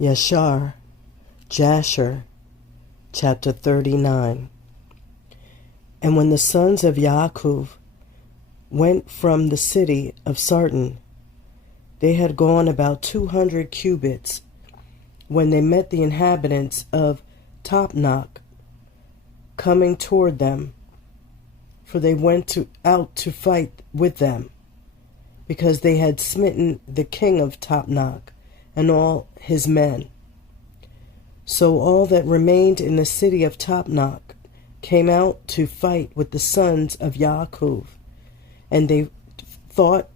Yashar, Jasher, chapter 39. And when the sons of Yaakov went from the city of Sarton, they had gone about 200 cubits when they met the inhabitants of Tapnach coming toward them, for they went out to fight with them, because they had smitten the king of Tapnach and all his men. So all that remained in the city of Tapnach came out to fight with the sons of Yaakov, and they thought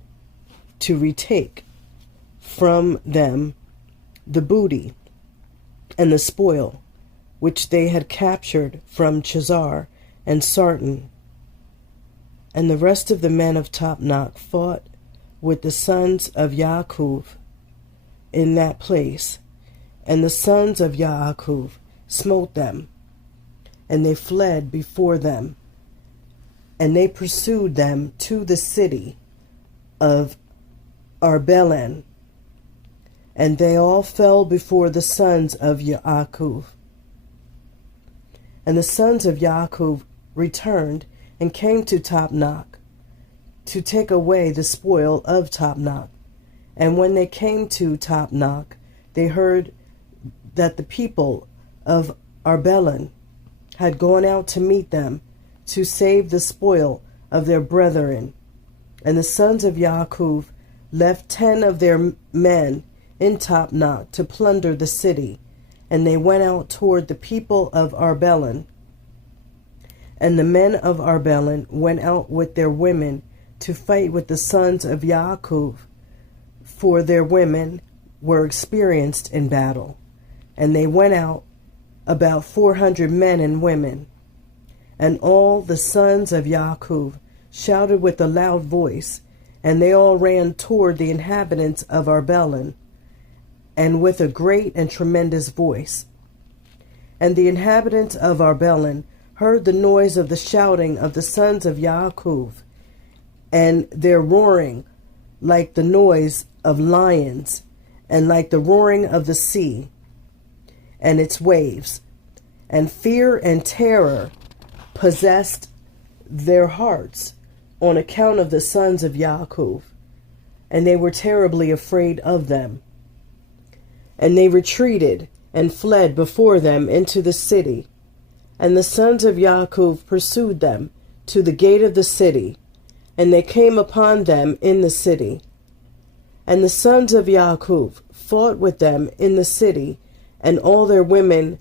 to retake from them the booty and the spoil which they had captured from Cepher and Sarton. And the rest of the men of Tapnach fought with the sons of Yaakov in that place, and the sons of Yaakov smote them, and they fled before them, and they pursued them to the city of Arbelen, and they all fell before the sons of Yaakov. And the sons of Yaakov returned and came to Tapnach to take away the spoil of Tapnach. And when they came to Tapnach, they heard that the people of Arbelen had gone out to meet them to save the spoil of their brethren. And the sons of Yaakov left 10 of their men in Tapnach to plunder the city, and they went out toward the people of Arbelen. And the men of Arbelen went out with their women to fight with the sons of Yaakov, for their women were experienced in battle. And they went out about 400 men and women. And all the sons of Yaakov shouted with a loud voice, and they all ran toward the inhabitants of Arbelen, and with a great and tremendous voice. And the inhabitants of Arbelen heard the noise of the shouting of the sons of Yaakov, and their roaring like the noise of lions, and like the roaring of the sea and its waves. And fear and terror possessed their hearts on account of the sons of Yaakov, and they were terribly afraid of them. And they retreated and fled before them into the city. And the sons of Yaakov pursued them to the gate of the city, and they came upon them in the city. And the sons of Yaakov fought with them in the city, and all their women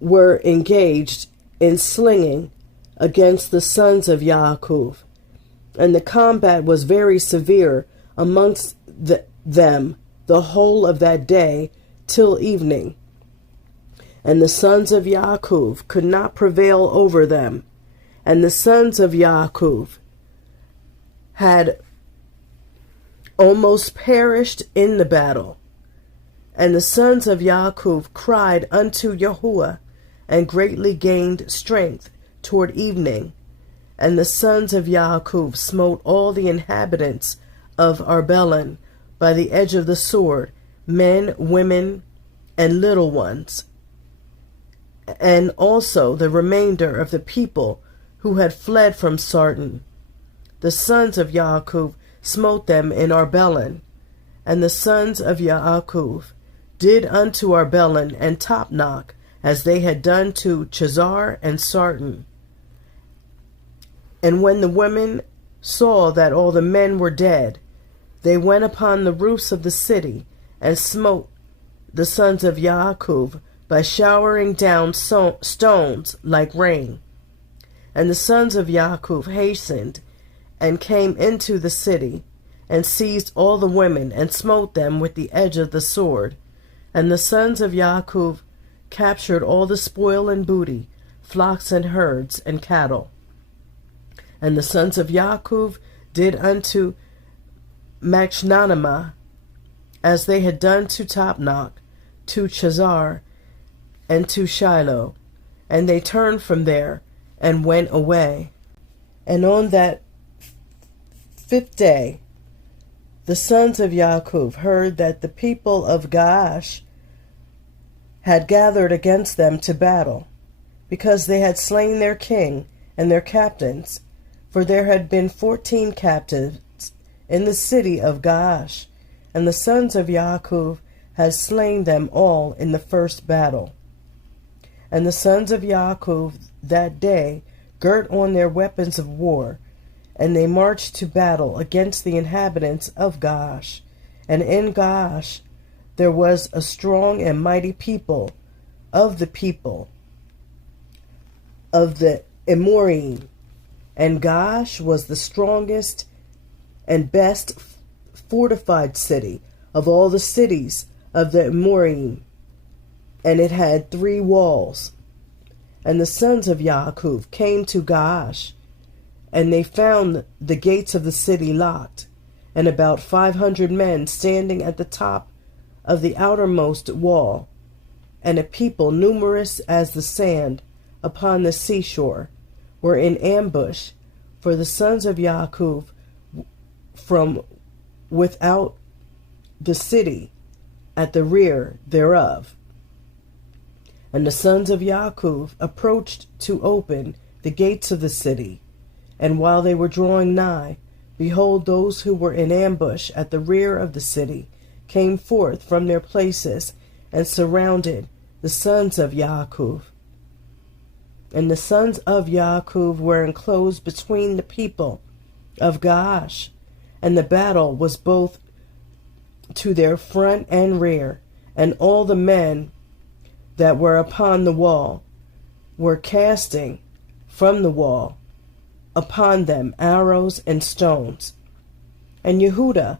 were engaged in slinging against the sons of Yaakov. And the combat was very severe amongst them the whole of that day till evening. And the sons of Yaakov could not prevail over them. And the sons of Yaakov had almost perished in the battle. And the sons of Yaakov cried unto Yahuwah, and greatly gained strength toward evening. And the sons of Yaakov smote all the inhabitants of Arbelen by the edge of the sword, men, women, and little ones, and also the remainder of the people who had fled from Sarton. The sons of Yaakov smote them in Arbelen, and the sons of Yaakov did unto Arbelen and Tapnach as they had done to Cepher and Sarton. And when the women saw that all the men were dead, they went upon the roofs of the city and smote the sons of Yaakov by showering down stones like rain. And the sons of Yaakov hastened and came into the city, and seized all the women, and smote them with the edge of the sword. And the sons of Yaakov captured all the spoil and booty, flocks and herds and cattle. And the sons of Yaakov did unto Machnanamah as they had done to Tapnach, to Cepher, and to Shiloh. And they turned from there and went away. And on that 5th day, the sons of Yaakov heard that the people of Gaash had gathered against them to battle, because they had slain their king and their captains, for there had been 14 captives in the city of Gaash, and the sons of Yaakov had slain them all in the first battle. And the sons of Yaakov that day girt on their weapons of war, and they marched to battle against the inhabitants of Gaash. And in Gaash there was a strong and mighty people of the Amorim, and Gaash was the strongest and best fortified city of all the cities of the Amorim, and it had 3 walls. And the sons of Yaakov came to Gaash, and they found the gates of the city locked, and about 500 men standing at the top of the outermost wall, and a people numerous as the sand upon the seashore were in ambush for the sons of Yaakov from without the city at the rear thereof. And the sons of Yaakov approached to open the gates of the city, and while they were drawing nigh, behold, those who were in ambush at the rear of the city came forth from their places and surrounded the sons of Yaakov. And the sons of Yaakov were enclosed between the people of Gaash, and the battle was both to their front and rear, and all the men that were upon the wall were casting from the wall upon them arrows and stones. And Yehudah,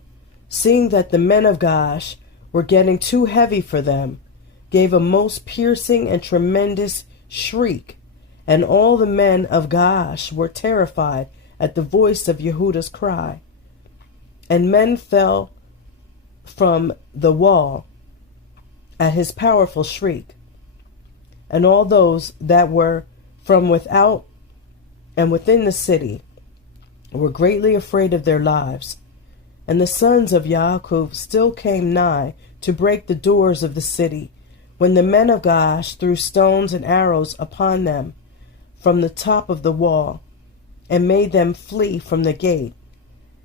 seeing that the men of Gaash were getting too heavy for them, gave a most piercing and tremendous shriek, and all the men of Gaash were terrified at the voice of Yehudah's cry. And men fell from the wall at his powerful shriek, and all those that were from without and within the city were greatly afraid of their lives. And the sons of Yaakov still came nigh to break the doors of the city, when the men of Gaash threw stones and arrows upon them from the top of the wall, and made them flee from the gate.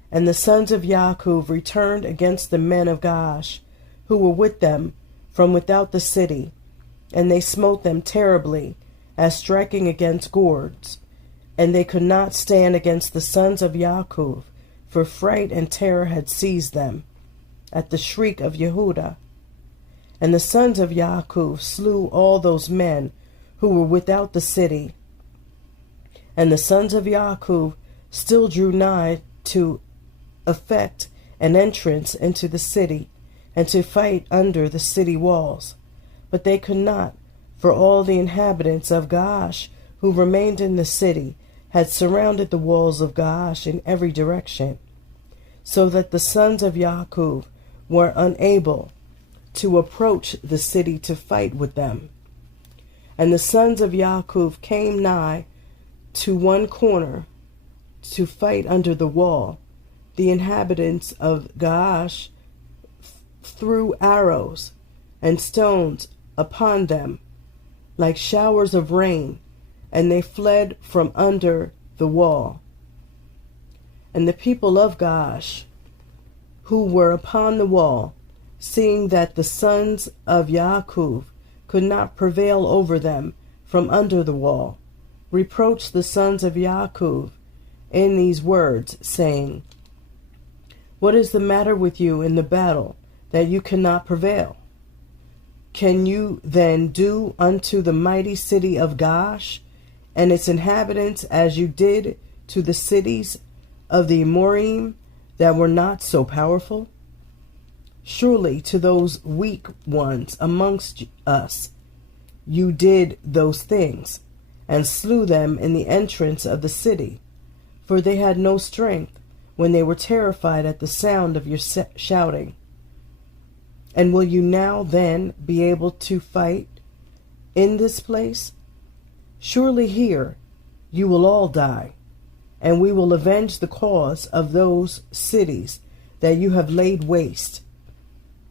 And the sons of Yaakov returned against the men of Gaash, who were with them from without the city, and they smote them terribly, as striking against gourds. And they could not stand against the sons of Yaakov, for fright and terror had seized them at the shriek of Yehudah. And the sons of Yaakov slew all those men who were without the city. And the sons of Yaakov still drew nigh to effect an entrance into the city, and to fight under the city walls. But they could not, for all the inhabitants of Gaash who remained in the city had surrounded the walls of Gaash in every direction, so that the sons of Yaakov were unable to approach the city to fight with them. And the sons of Yaakov came nigh to one corner to fight under the wall. The inhabitants of Gaash threw arrows and stones upon them like showers of rain, and they fled from under the wall. And the people of Gaash, who were upon the wall, seeing that the sons of Yaakov could not prevail over them from under the wall, reproached the sons of Yaakov in these words, saying, What is the matter with you in the battle, that you cannot prevail? Can you then do unto the mighty city of Gaash and its inhabitants as you did to the cities of the Amorim that were not so powerful? Surely to those weak ones amongst us you did those things, and slew them in the entrance of the city, for they had no strength when they were terrified at the sound of your shouting. And will you now then be able to fight in this place? Surely here you will all die, and we will avenge the cause of those cities that you have laid waste.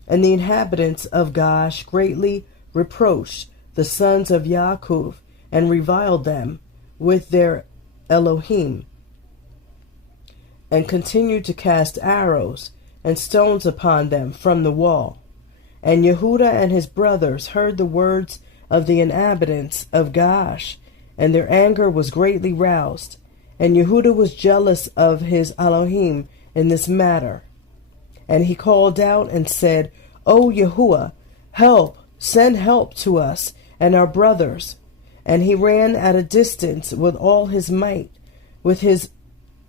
And the inhabitants of Gaash greatly reproached the sons of Yaakov and reviled them with their Elohim, and continued to cast arrows and stones upon them from the wall. And Yehuda and his brothers heard the words of the inhabitants of Gaash, and their anger was greatly roused. And Yehuda was jealous of his Elohim in this matter. And he called out and said, O Yahuwah, help, send help to us and our brothers. And he ran at a distance with all his might, with his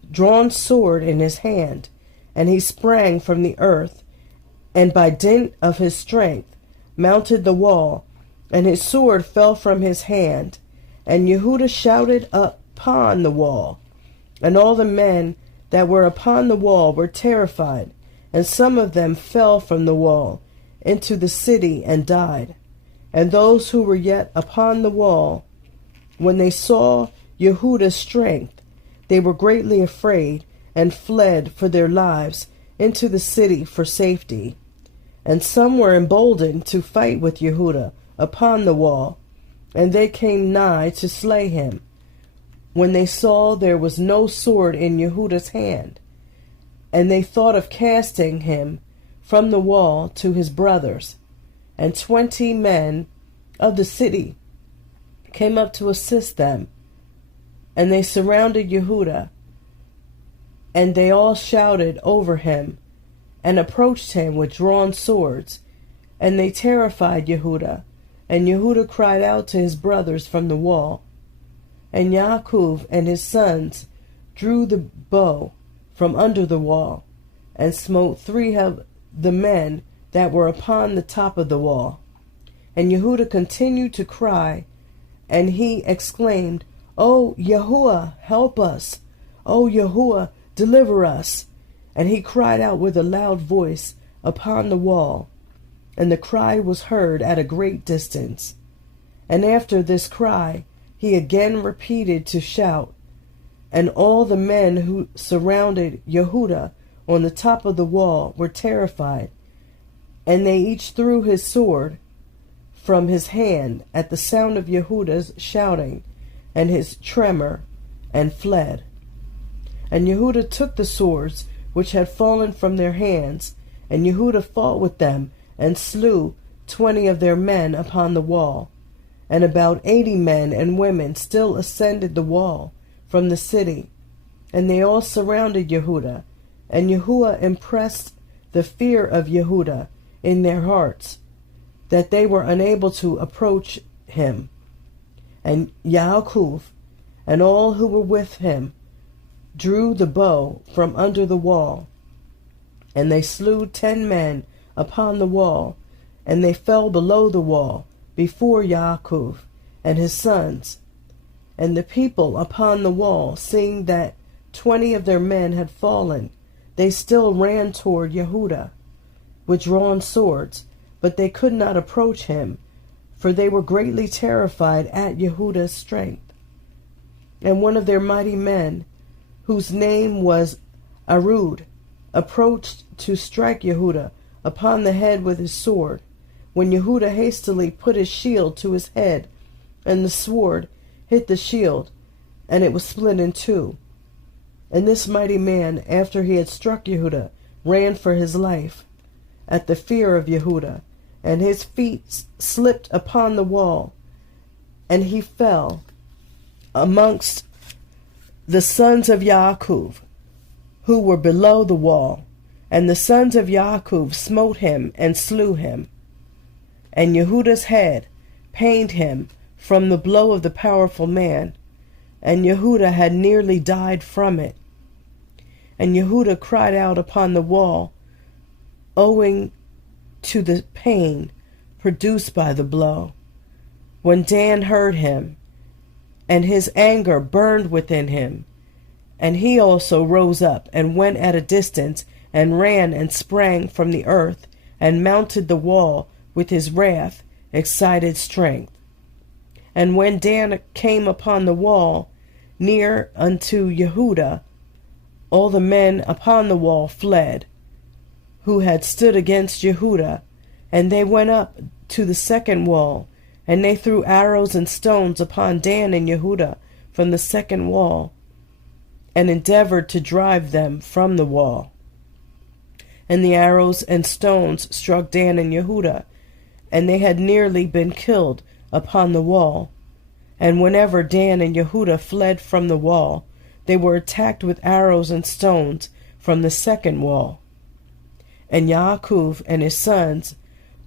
drawn sword in his hand. And he sprang from the earth, and by dint of his strength mounted the wall, and his sword fell from his hand. And Yehuda shouted upon the wall, and all the men that were upon the wall were terrified, and some of them fell from the wall into the city and died. And those who were yet upon the wall, when they saw Yehuda's strength, they were greatly afraid, and fled for their lives into the city for safety. And some were emboldened to fight with Yehuda upon the wall, and they came nigh to slay him, when they saw there was no sword in Yehuda's hand. And they thought of casting him from the wall to his brothers. And 20 men of the city came up to assist them, and they surrounded Yehuda, and they all shouted over him, and approached him with drawn swords, and they terrified Yehuda. And Yehuda cried out to his brothers from the wall. And Yaakov and his sons drew the bow from under the wall, and smote 3 of the men that were upon the top of the wall. And Yehuda continued to cry, and he exclaimed, O Yahuwah, help us! O Yahuwah, deliver us! And he cried out with a loud voice upon the wall, and the cry was heard at a great distance. And after this cry he again repeated to shout, and all the men who surrounded Yehuda on the top of the wall were terrified, and they each threw his sword from his hand at the sound of Yehuda's shouting and his tremor, and fled. And Yehuda took the swords which had fallen from their hands, and Yehuda fought with them, and slew 20 of their men upon the wall. And about 80 men and women still ascended the wall from the city, and they all surrounded Yehuda. And Yahuwah impressed the fear of Yehuda in their hearts, that they were unable to approach him. And Yaakov and all who were with him drew the bow from under the wall, and they slew 10 men upon the wall, and they fell below the wall before Yaakov and his sons. And the people upon the wall, seeing that 20 of their men had fallen, they still ran toward Yehuda with drawn swords, but they could not approach him, for they were greatly terrified at Yehuda's strength. And one of their mighty men, whose name was Arud, approached to strike Yehuda upon the head with his sword, when Yehuda hastily put his shield to his head, and the sword hit the shield, and it was split in two. And this mighty man, after he had struck Yehuda, ran for his life at the fear of Yehuda, and his feet slipped upon the wall, and he fell amongst the sons of Yaakov, who were below the wall. And the sons of Yaakov smote him and slew him. And Yehuda's head pained him from the blow of the powerful man, and Yehuda had nearly died from it. And Yehuda cried out upon the wall, owing to the pain produced by the blow. When Dan heard him, and his anger burned within him, and he also rose up and went at a distance, and ran and sprang from the earth, and mounted the wall with his wrath, excited strength. And when Dan came upon the wall near unto Yehuda, all the men upon the wall fled, who had stood against Yehuda, and they went up to the second wall, and they threw arrows and stones upon Dan and Yehuda from the second wall, and endeavored to drive them from the wall. And the arrows and stones struck Dan and Yehuda, and they had nearly been killed upon the wall. And whenever Dan and Yehuda fled from the wall, they were attacked with arrows and stones from the second wall. And Yaakov and his sons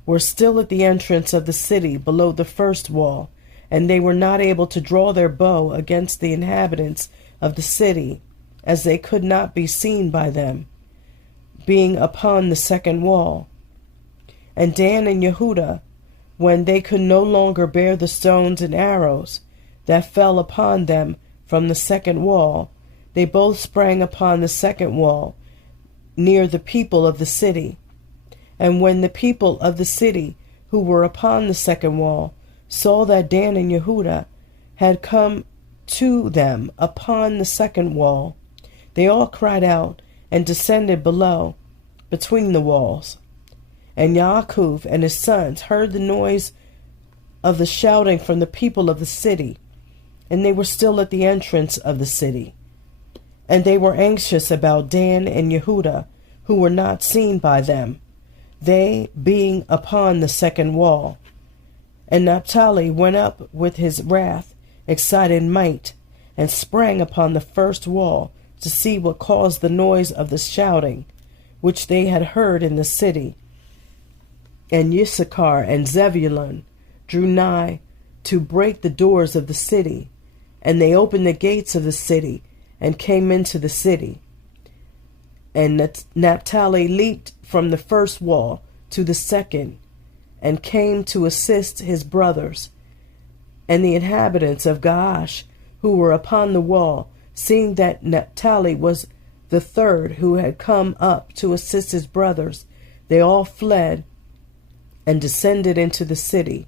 were still at the entrance of the city below the first wall, and they were not able to draw their bow against the inhabitants of the city, as they could not be seen by them, being upon the second wall. And Dan and Yehuda, when they could no longer bear the stones and arrows that fell upon them from the second wall, they both sprang upon the second wall near the people of the city. And when the people of the city who were upon the second wall saw that Dan and Yehuda had come to them upon the second wall, they all cried out and descended below between the walls. And Yaakov and his sons heard the noise of the shouting from the people of the city, and they were still at the entrance of the city. And they were anxious about Dan and Yehuda, who were not seen by them, they being upon the second wall. And Naphtali went up with his wrath, excited might, and sprang upon the first wall to see what caused the noise of the shouting, which they had heard in the city. And Issachar and Zebulun drew nigh to break the doors of the city, and they opened the gates of the city, and came into the city. And Naphtali leaped from the first wall to the second, and came to assist his brothers. And the inhabitants of Gaash, who were upon the wall, seeing that Naphtali was the third who had come up to assist his brothers, they all fled and descended into the city.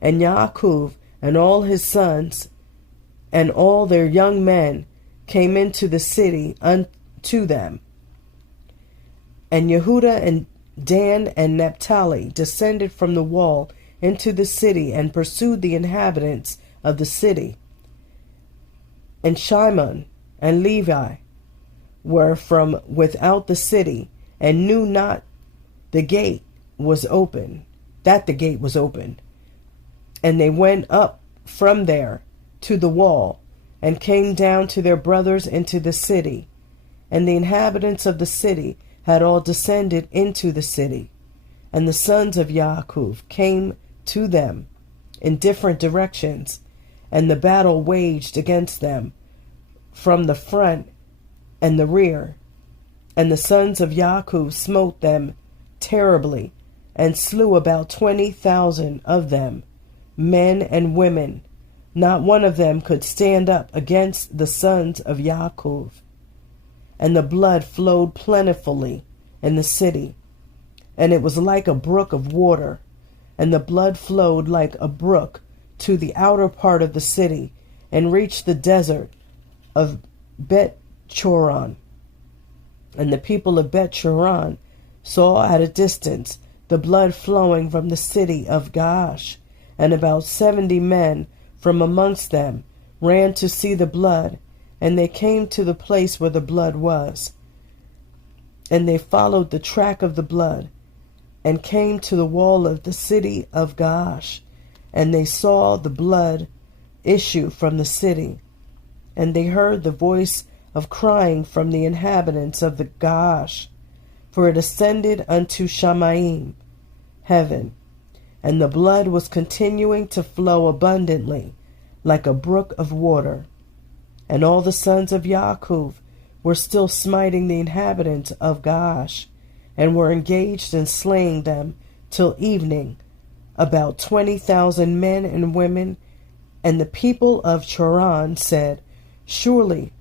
And Yaakov and all his sons and all their young men came into the city unto them. And Yehuda and Dan and Naphtali descended from the wall into the city and pursued the inhabitants of the city. And Shimon and Levi were from without the city, and knew not the gate was open, that the gate was open. And they went up from there to the wall, and came down to their brothers into the city. And the inhabitants of the city had all descended into the city. And the sons of Yaakov came to them in different directions, and the battle waged against them from the front and the rear. And the sons of Yaakov smote them terribly, and slew about 20,000 of them, men and women. Not one of them could stand up against the sons of Yaakov. And the blood flowed plentifully in the city, and it was like a brook of water. And the blood flowed like a brook to the outer part of the city, and reached the desert of Bet-choron. And the people of Bet-choron saw at a distance the blood flowing from the city of Gaash, and about 70 men from amongst them ran to see the blood, and they came to the place where the blood was. And they followed the track of the blood, and came to the wall of the city of Gaash, and they saw the blood issue from the city. And they heard the voice of crying from the inhabitants of the Gaash, for it ascended unto Shamayim, heaven, and the blood was continuing to flow abundantly, like a brook of water. And all the sons of Yaakov were still smiting the inhabitants of Gaash, and were engaged in slaying them till evening, about 20,000 men and women. And the people of Choran said, Surely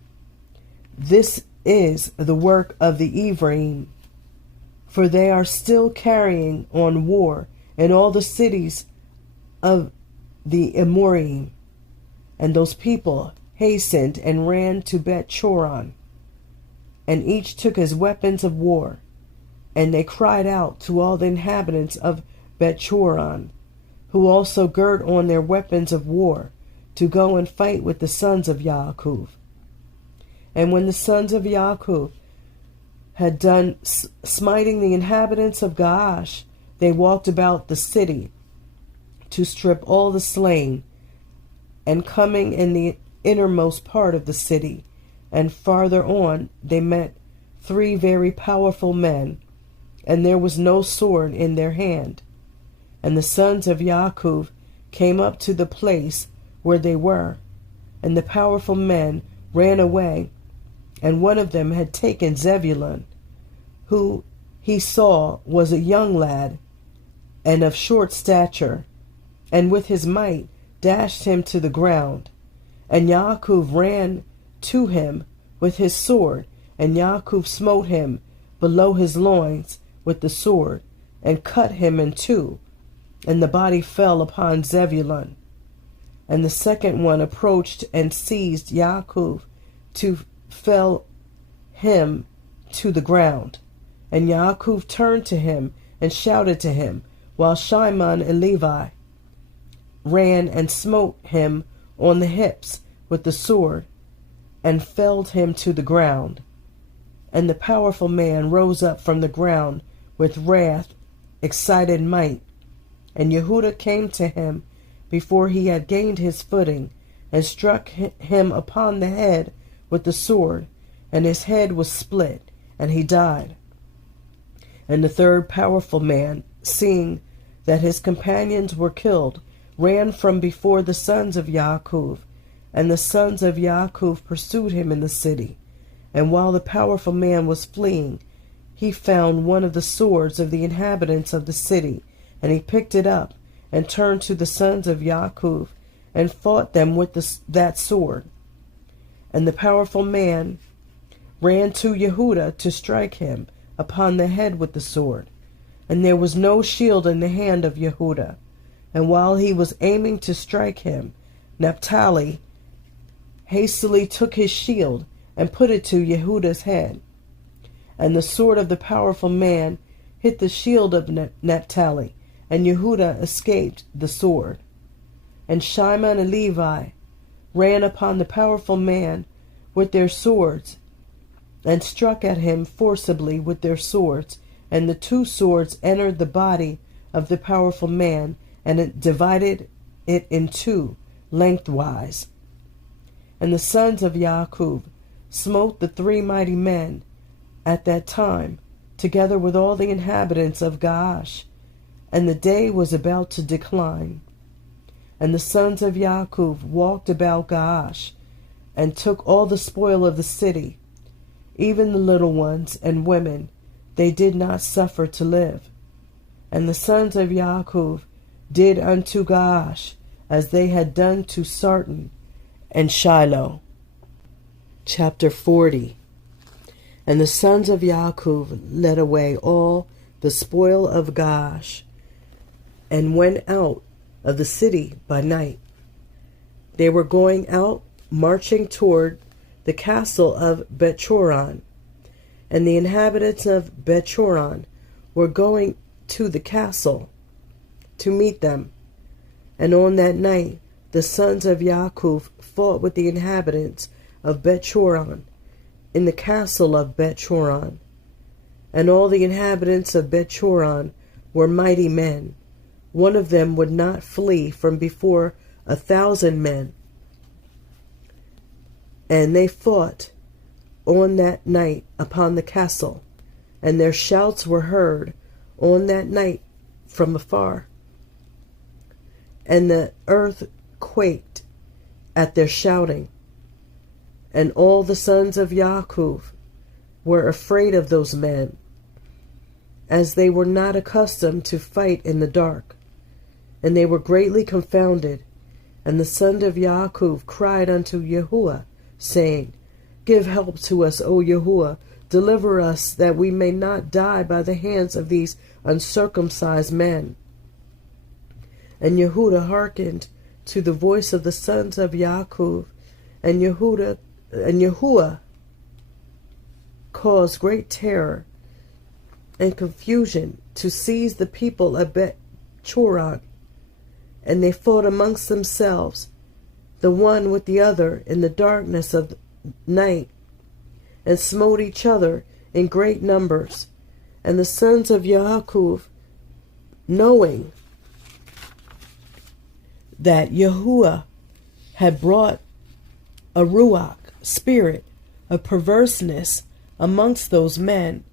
this is the work of the Ephraim, for they are still carrying on war in all the cities of the Amorim. And those people hastened and ran to Bet-choron, and each took his weapons of war. And they cried out to all the inhabitants of Bet-choron, who also girt on their weapons of war, to go and fight with the sons of Yaakov. And when the sons of Yaakov had done smiting the inhabitants of Gaash, they walked about the city to strip all the slain, and coming in the innermost part of the city, and farther on, they met 3 very powerful men, and there was no sword in their hand. And the sons of Yaakov came up to the place where they were, and the powerful men ran away, and one of them had taken Zebulun, who he saw was a young lad, and of short stature, and with his might dashed him to the ground. And Yaakov ran to him with his sword, and Yaakov smote him below his loins with the sword, and cut him in 2, and the body fell upon Zebulun. And the second one approached and seized Yaakov to fell him to the ground. And Yaakov turned to him and shouted to him, while Shimon and Levi ran and smote him on the hips with the sword, and felled him to the ground. And the powerful man rose up from the ground with wrath, excited might. And Yehuda came to him before he had gained his footing, and struck him upon the head with the sword, and his head was split, and he died. And the third powerful man, seeing that his companions were killed, ran from before the sons of Yaakov, and the sons of Yaakov pursued him in the city. And while the powerful man was fleeing, he found one of the swords of the inhabitants of the city, and he picked it up, and turned to the sons of Yaakov, and fought them with that sword. And the powerful man ran to Yehuda to strike him upon the head with the sword. And there was no shield in the hand of Yehuda. And while he was aiming to strike him, Naphtali hastily took his shield and put it to Yehuda's head. And the sword of the powerful man hit the shield of Naphtali, and Yehuda escaped the sword. And Shimon and Levi ran upon the powerful man with their swords, and struck at him forcibly with their swords, and the 2 swords entered the body of the powerful man, and it divided it in 2 lengthwise. And the sons of Yaakov smote the 3 mighty men at that time, together with all the inhabitants of Gaash, and the day was about to decline. And the sons of Yaakov walked about Gaash, and took all the spoil of the city, even the little ones and women. They did not suffer to live. And the sons of Yaakov did unto Gaash as they had done to Sarton and Shiloh. Chapter 40. And the sons of Yaakov led away all the spoil of Gaash, and went out of the city by night. They were going out, marching toward the castle of Bethchoron, and the inhabitants of Bethchoron were going to the castle to meet them. And on that night the sons of Yaakov fought with the inhabitants of Bethchoron in the castle of Bethchoron. And all the inhabitants of Bethchoron were mighty men. One of them would not flee from before 1,000 men. And they fought on that night upon the castle, and their shouts were heard on that night from afar. And the earth quaked at their shouting. And all the sons of Yaakov were afraid of those men, as they were not accustomed to fight in the dark. And they were greatly confounded. And the sons of Yaakov cried unto Yahuwah, saying, Give help to us, O Yahuwah, deliver us, that we may not die by the hands of these uncircumcised men. And Yehuda hearkened to the voice of the sons of Yaakov, and Yahuwah caused great terror and confusion to seize the people of Bethchoron, And they fought amongst themselves, the one with the other, in the darkness of the night, and smote each other in great numbers. And the sons of Yaakov, knowing that Yahuwah had brought a ruach, spirit of perverseness, amongst those men,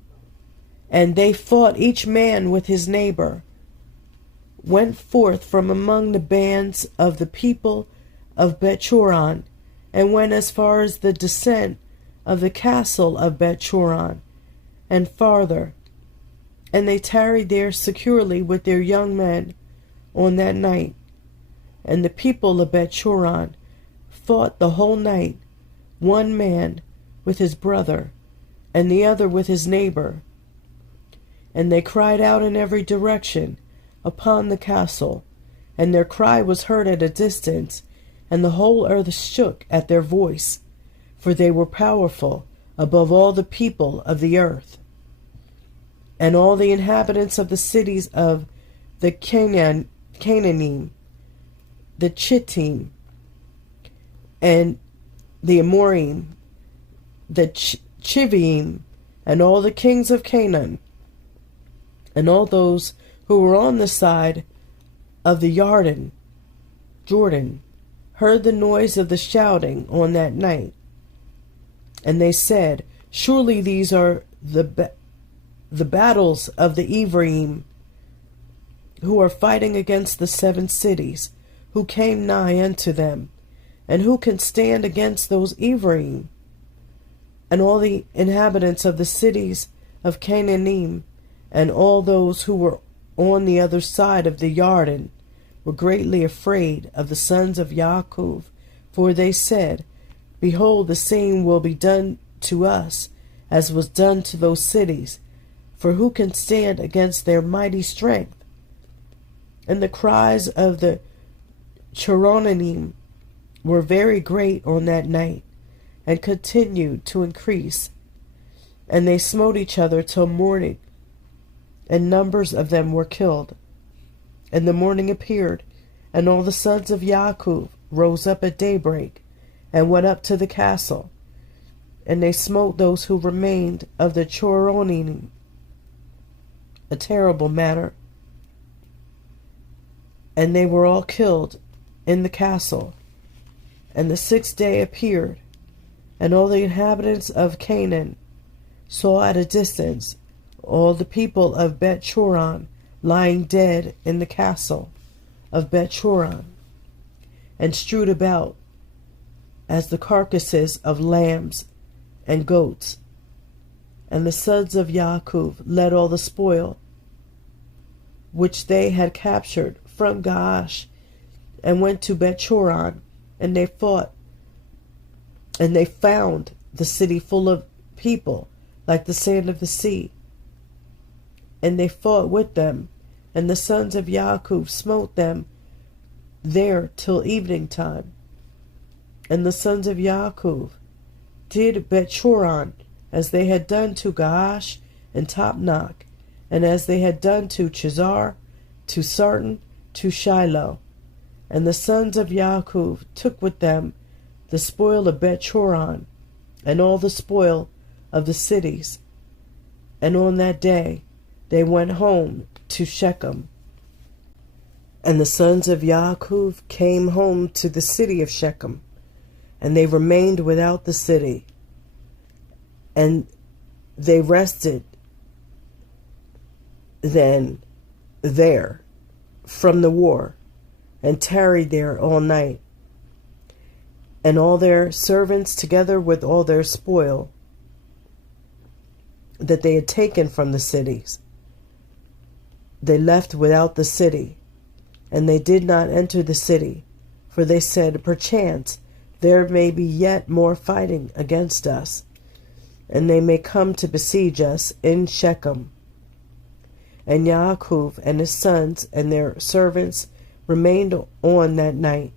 and they fought each man with his neighbor, went forth from among the bands of the people of Bethchoron, and went as far as the descent of the castle of Bethchoron, and farther. And they tarried there securely with their young men on that night. And the people of Bethchoron fought the whole night, one man with his brother, and the other with his neighbor. And they cried out in every direction upon the castle, and their cry was heard at a distance, and the whole earth shook at their voice, for they were powerful above all the people of the earth. And all the inhabitants of the cities of the Canaanim, the Chittim, and the Amorim, the Chiviim, and all the kings of Canaan, and all those who were on the side of the Jordan, heard the noise of the shouting on that night. And they said, surely these are the battles of the Ephraim, who are fighting against the 7 cities, who came nigh unto them. And who can stand against those Ephraim? And all the inhabitants of the cities of Canaanim, and all those who were on the other side of the Jordan, were greatly afraid of the sons of Yaakov, for they said, behold, the same will be done to us, as was done to those cities, for who can stand against their mighty strength? And the cries of the Choronanim were very great on that night, and continued to increase. And they smote each other till morning, and numbers of them were killed. And the morning appeared, and all the sons of Yaakov rose up at daybreak, and went up to the castle. And they smote those who remained of the Choronim, a terrible matter. And they were all killed in the castle. And the 6th day appeared, and all the inhabitants of Canaan saw at a distance all the people of Bethchoron lying dead in the castle of Bethchoron, and strewed about as the carcasses of lambs and goats. And the sons of Yaakov led all the spoil which they had captured from Gaash, and went to Bethchoron, and they fought, and they found the city full of people, like the sand of the sea. And they fought with them, and the sons of Yaakov smote them there till evening time. And the sons of Yaakov did Bethchoron as they had done to Gaash and Tapnach, and as they had done to Chizar, to Sarton, to Shiloh. And the sons of Yaakov took with them the spoil of Bethchoron, and all the spoil of the cities. And on that day they went home to Shechem. And the sons of Yaakov came home to the city of Shechem, and they remained without the city. And they rested then there from the war, and tarried there all night. And all their servants, together with all their spoil that they had taken from the cities, they left without the city, and they did not enter the city, for they said, perchance there may be yet more fighting against us, and they may come to besiege us in Shechem. And Yaakov and his sons and their servants remained on that night.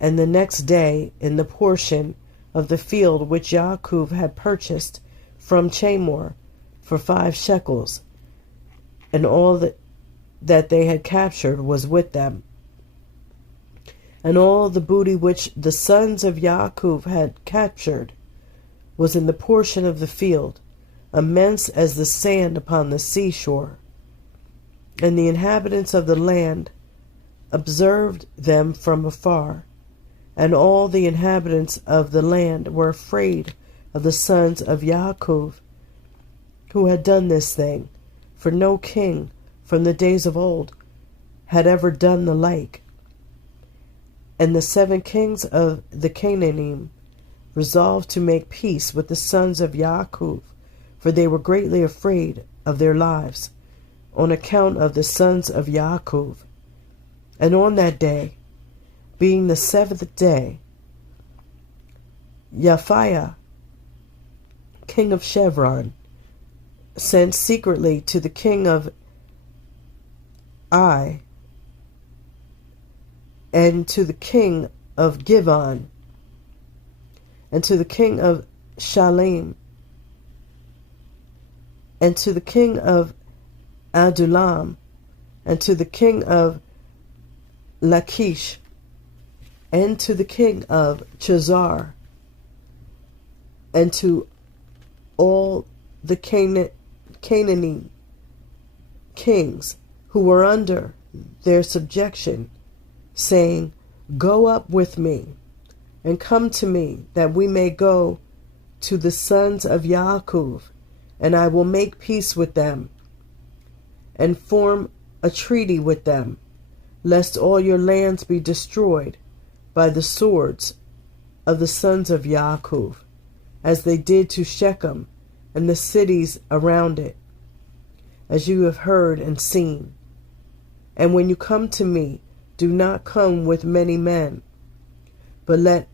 And the next day, in the portion of the field which Yaakov had purchased from Chamor for 5 shekels, and all that they had captured was with them, and all the booty which the sons of Yaakov had captured was in the portion of the field, immense as the sand upon the seashore. And the inhabitants of the land observed them from afar, and all the inhabitants of the land were afraid of the sons of Yaakov, who had done this thing, for no king from the days of old had ever done the like. And the 7 kings of the Canaanim resolved to make peace with the sons of Yaakov, for they were greatly afraid of their lives, on account of the sons of Yaakov. And on that day, being the 7th day, Yashar, king of Chevron, sent secretly to the king of Ai, and to the king of Givon, and to the king of Shalem, and to the king of Adullam, and to the king of Lachish, and to the king of Chazar, and to all the Canaanite kings who were under their subjection, saying, Go up with me, and come to me, that we may go to the sons of Yaakov, and I will make peace with them, and form a treaty with them, lest all your lands be destroyed by the swords of the sons of Yaakov, as they did to Shechem and the cities around it, as you have heard and seen. And when you come to me, do not come with many men, but let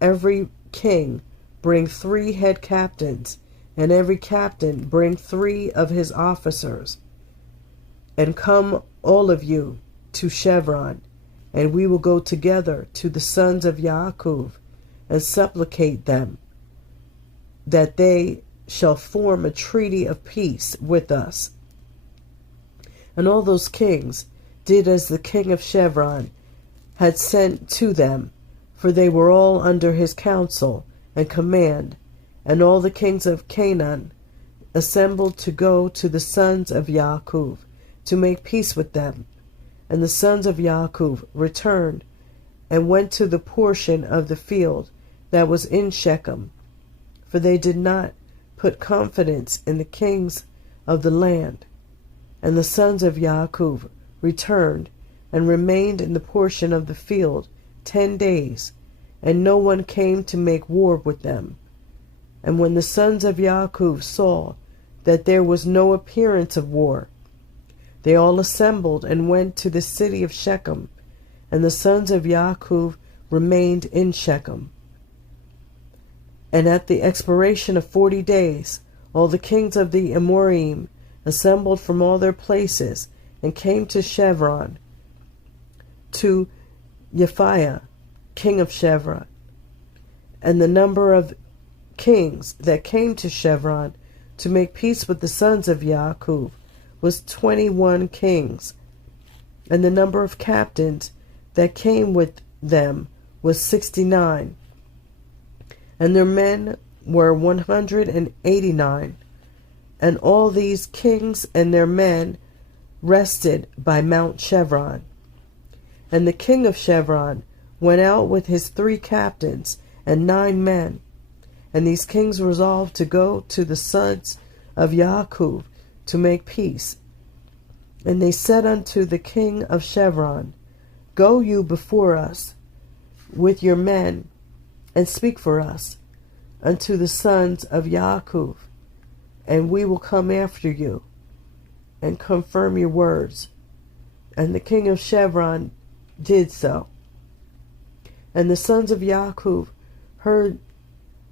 every king bring 3 head captains, and every captain bring 3 of his officers, and come all of you to Chevron, and we will go together to the sons of Yaakov, and supplicate them, that they shall form a treaty of peace with us. And all those kings did as the king of Chevron had sent to them, for they were all under his counsel and command. And all the kings of Canaan assembled to go to the sons of Yaakov, to make peace with them. And the sons of Yaakov returned and went to the portion of the field that was in Shechem, for they did not put confidence in the kings of the land. And the sons of Yaakov returned and remained in the portion of the field 10 days, and no one came to make war with them. And when the sons of Yaakov saw that there was no appearance of war, they all assembled and went to the city of Shechem, and the sons of Yaakov remained in Shechem. And at the expiration of 40 days, all the kings of the Amorim assembled from all their places, and came to Chevron, to Yashar, king of Chevron. And the number of kings that came to Chevron to make peace with the sons of Yaakov was 21 kings, and the number of captains that came with them was 69, and their men were 189. And all these kings and their men rested by Mount Chevron. And the king of Chevron went out with his 3 captains and 9 men. And these kings resolved to go to the sons of Yaakov to make peace. And they said unto the king of Chevron, Go you before us with your men, and speak for us unto the sons of Yaakov, and we will come after you, and confirm your words. And the king of Chevron did so. And the sons of Yaakov heard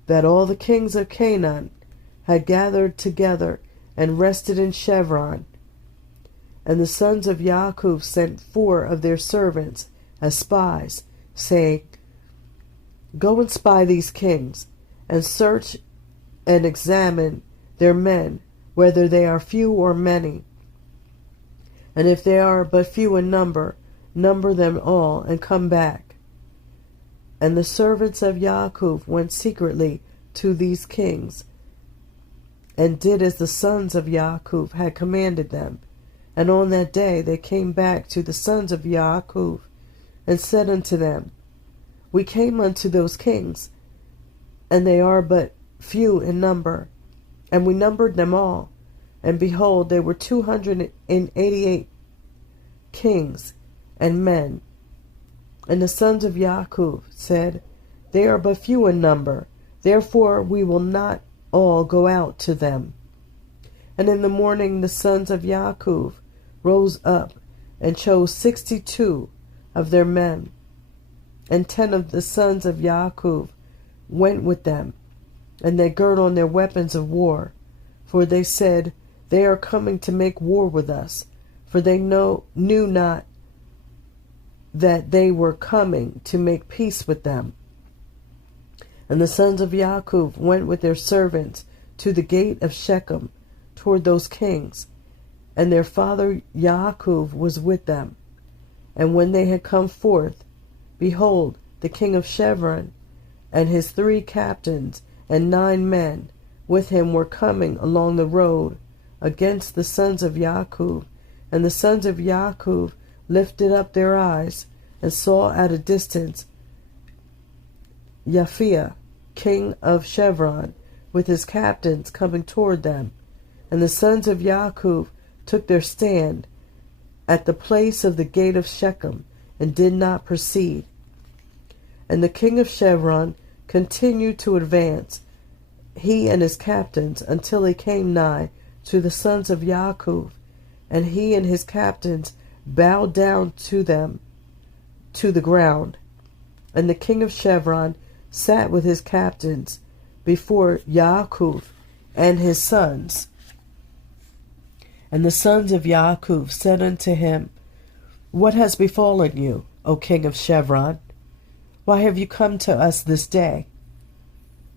that all the kings of Canaan had gathered together and rested in Chevron. And the sons of Yaakov sent 4 of their servants as spies, saying, Go and spy these kings, and search and examine their men, whether they are few or many. And if they are but few in number, number them all, and come back. And the servants of Yaakov went secretly to these kings, and did as the sons of Yaakov had commanded them. And on that day they came back to the sons of Yaakov, and said unto them, We came unto those kings, and they are but few in number. And we numbered them all, and behold, they were 288 kings and men. And the sons of Yaakov said, They are but few in number, therefore we will not all go out to them. And in the morning the sons of Yaakov rose up, and chose 62 of their men, and 10 of the sons of Yaakov went with them, and they girt on their weapons of war, for they said, They are coming to make war with us, for they knew not that they were coming to make peace with them. And the sons of Yaakov went with their servants to the gate of Shechem toward those kings, and their father Yaakov was with them. And when they had come forth, behold, the king of Shevron and his 3 captains and 9 men with him were coming along the road against the sons of Yaakov. And the sons of Yaakov lifted up their eyes, and saw at a distance Yashar, king of Shevron, with his captains coming toward them. And the sons of Yaakov took their stand at the place of the gate of Shechem, and did not proceed. And the king of Shevron continued to advance, he and his captains, until he came nigh to the sons of Yaakov. And he and his captains bowed down to them to the ground. And the king of Shevron sat with his captains before Yaakov and his sons. And the sons of Yaakov said unto him, What has befallen you, O king of Shevron? Why have you come to us this day?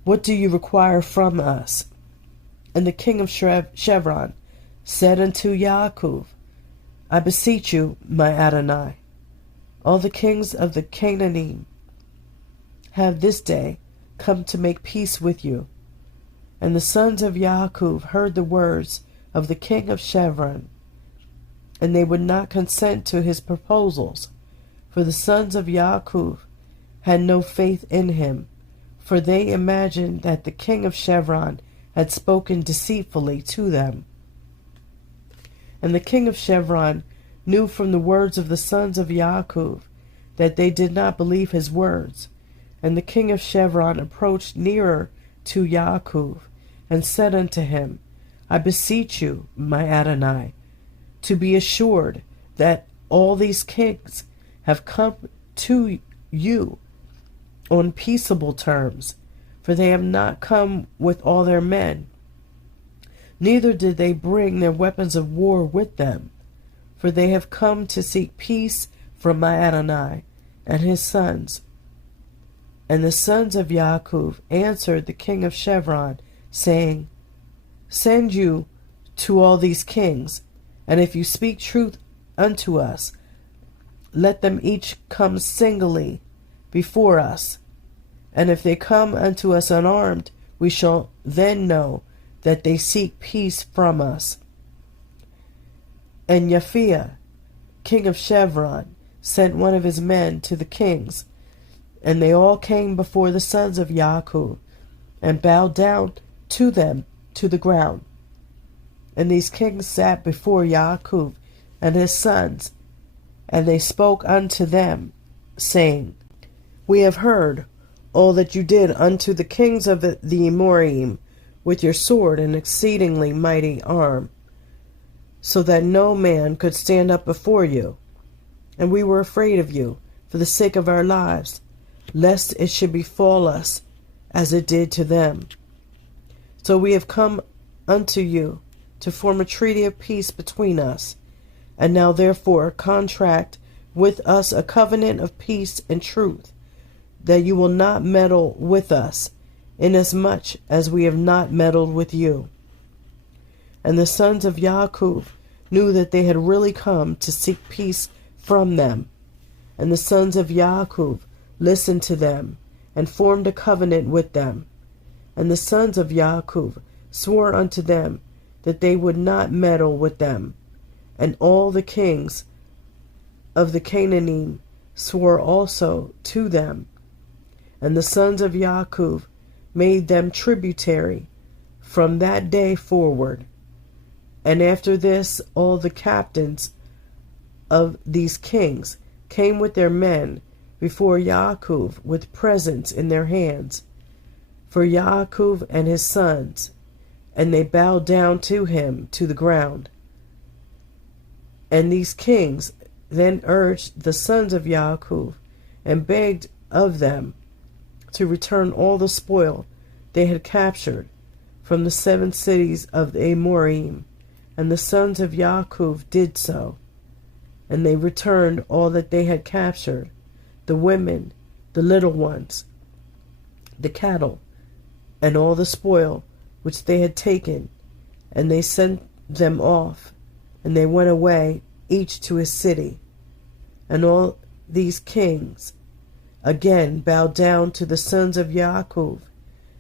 What do you require from us? And the king of Shevron said unto Yaakov, I beseech you, my Adonai, all the kings of the Canaanim have this day come to make peace with you. And the sons of Yaakov heard the words of the king of Shevron, and they would not consent to his proposals, for the sons of Yaakov had no faith in him, for they imagined that the king of Shevron had spoken deceitfully to them. And the king of Shevron knew from the words of the sons of Yaakov that they did not believe his words. And the king of Shevron approached nearer to Yaakov, and said unto him, I beseech you, my Adonai, to be assured that all these kings have come to you on peaceable terms, for they have not come with all their men, neither did they bring their weapons of war with them, for they have come to seek peace from my Adonai and his sons. And the sons of Yaakov answered the king of Shevron, saying, Send you to all these kings, and if you speak truth unto us, let them each come singly before us. And if they come unto us unarmed, we shall then know that they seek peace from us. And Yashar, king of Shevron, sent one of his men to the kings, and they all came before the sons of Yaakov, and bowed down to them to the ground. And these kings sat before Yaakov and his sons, and they spoke unto them, saying, We have heard all that you did unto the kings of the Amorim with your sword and exceedingly mighty arm, so that no man could stand up before you. And we were afraid of you for the sake of our lives, lest it should befall us as it did to them. So we have come unto you to form a treaty of peace between us. And now therefore contract with us a covenant of peace and truth, that you will not meddle with us, inasmuch as we have not meddled with you. And the sons of Yaakov knew that they had really come to seek peace from them. And the sons of Yaakov listened to them and formed a covenant with them. And the sons of Yaakov swore unto them that they would not meddle with them. And all the kings of the Canaanim swore also to them. And the sons of Yaakov made them tributary from that day forward. And after this, all the captains of these kings came with their men before Yaakov with presents in their hands for Yaakov and his sons, and they bowed down to him to the ground. And these kings then urged the sons of Yaakov and begged of them to return all the spoil they had captured from the 7 cities of the Amorim. And the sons of Yaakov did so. And they returned all that they had captured, the women, the little ones, the cattle, and all the spoil which they had taken. And they sent them off, and they went away, each to his city. And all these kings again bowed down to the sons of Yaakov,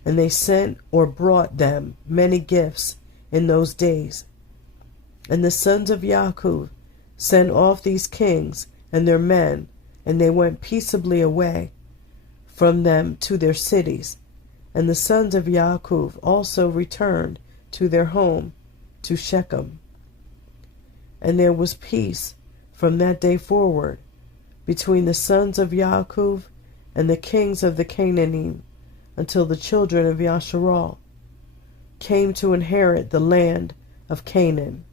and they sent or brought them many gifts in those days. And the sons of Yaakov sent off these kings and their men, and they went peaceably away from them to their cities. And the sons of Yaakov also returned to their home, to Shechem. And there was peace from that day forward between the sons of Yaakov and the kings of the Canaanim, until the children of Yashar came to inherit the land of Canaan.